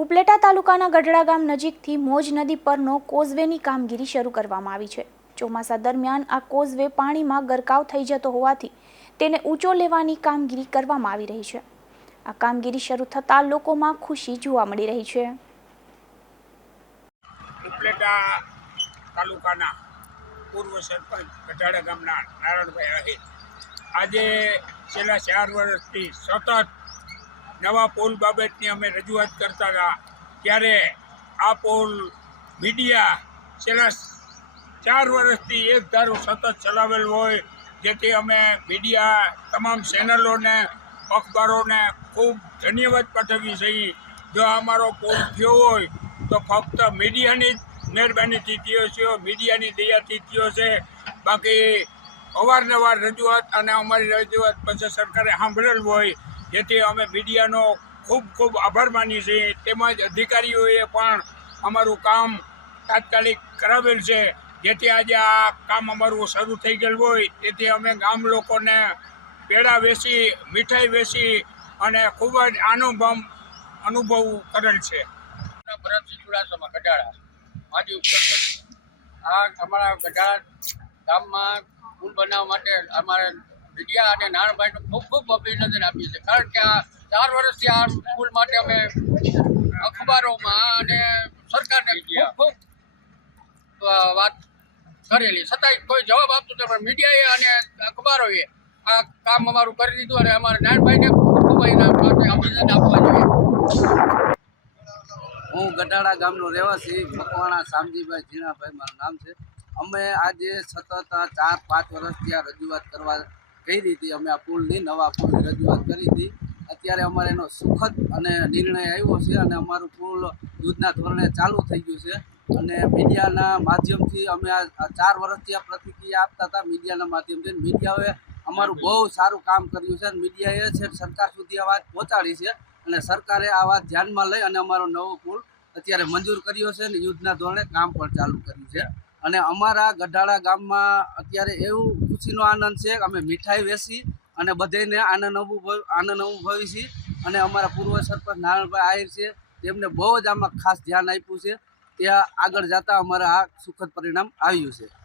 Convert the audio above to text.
ઉપલેટા તાલુકાના ગઢડા ગામ નજીકથી મોજ નદી પરનો કોઝવેની કામગીરી શરૂ કરવામાં આવી છે. ચોમાસા દરમિયાન આ કોઝવે પાણીમાં ગરકાવ થઈ જતો હોવાથી તેને ઊંચો લેવાની કામગીરી કરવામાં આવી રહી છે. આ કામગીરી શરૂ થતાં લોકોમાં ખુશી જોવા મળી રહી છે. ઉપલેટા તાલુકાના પૂર્વ સરપંચ ગઢડા ગામના નારાયણભાઈ આજે છેલ્લા ચાર વર્ષથી સતત નવા પુલ બાબતની અમે રજૂઆત કરતા હતા. ત્યારે આ પોલ મીડિયા છેલ્લા ચાર વર્ષથી એક ધારું સતત ચલાવેલ હોય, જેથી અમે મીડિયા તમામ ચેનલોને, અખબારોને ખૂબ ધન્યવાદ પાઠવીએ છીએ. જો અમારો પોલ થયો હોય, તો ફક્ત મીડિયાની જ મહેરબાનીથી થયો છે, મીડિયાની દયાથી થયો છે. બાકી અવારનવાર રજૂઆત અને અમારી રજૂઆત પછી સરકારે સાંભળેલ હોય જેથી અમે મીડિયાનો ખૂબ ખૂબ આભાર માનીએ છીએ. તેમજ અધિકારીઓએ પણ અમારું કામ તાત્કાલિક કરાવેલ છે. જેથી આજે આ કામ અમારું શરૂ થઈ ગયેલું હોય. તેથી અમે ગામ લોકોને પેડા વેચી, મીઠાઈ વેચી અને ખૂબ જ આનંદ અનુભવ કરેલ છે. ભરતસિંહ ચુડાસમા ગઢાળા. માજી ઉપસરપંચ. આ અમારા ગઢાળા ગામમાં પુલ બનાવવા માટે અમારે મીડિયા અને નારાયણભાઈનું ખૂબ ખૂબ અભિનંદન આપીએ છીએ. કારણ કે આ ચાર વર્ષથી આ સ્કૂલ માટે અમે અખબારોમાં અને સરકારને ખૂબ ખૂબ વાત કરેલી. છતાંય કોઈ જવાબ આપતું નથી પણ મીડિયાએ અને અખબારોએ આ કામ અમારું કરી દીધું અને અમારે નારાયણભાઈને ખૂબ ખૂબ એના માટે અભિનંદન આપવા જોઈએ. હું ગઢાડા ગામનો રહેવાસી મકવાણા શામજીભાઈ ઝીણાભાઈ મારું નામ છે. અમે આજે સતત ચાર પાંચ વર્ષથી આ રજૂઆત કરવા કહી હતી અમે આ પુલની નવા પુલની રજૂઆત કરી હતી. અત્યારે અમારે એનો સુખદ અને નિર્ણય આવ્યો છે અને અમારું પુલ યુદ્ધના ધોરણે ચાલુ થઈ ગયું છે. અને મીડિયાના માધ્યમથી અમે આ ચાર વર્ષથી આ પ્રતિક્રિયા આપતા હતા મીડિયાના માધ્યમથી. મીડિયાએ અમારું બહુ સારું કામ કર્યું છે અને મીડિયાએ છે સરકાર સુધી આ વાત પહોંચાડી છે. અને સરકારે આ વાત ધ્યાનમાં લઈ અને અમારો નવો પુલ અત્યારે મંજૂર કર્યો છે અને યુદ્ધના ધોરણે કામ પણ ચાલુ કર્યું છે. અને અમારા ગઢાળા ગામમાં અત્યારે એવું ખુશીનો આનંદ છે અમે મીઠાઈ વેચી અને બધાને આનંદ અનુભવ, આનંદ અનુભવી છીએ. અને અમારા પૂર્વ સરપંચ નારાયણભાઈ આહિર છે, તેમને બહુ જ આમાં ખાસ ધ્યાન આપ્યું છે. ત્યાં આગળ જતાં અમારા આ સુખદ પરિણામ આવ્યું છે.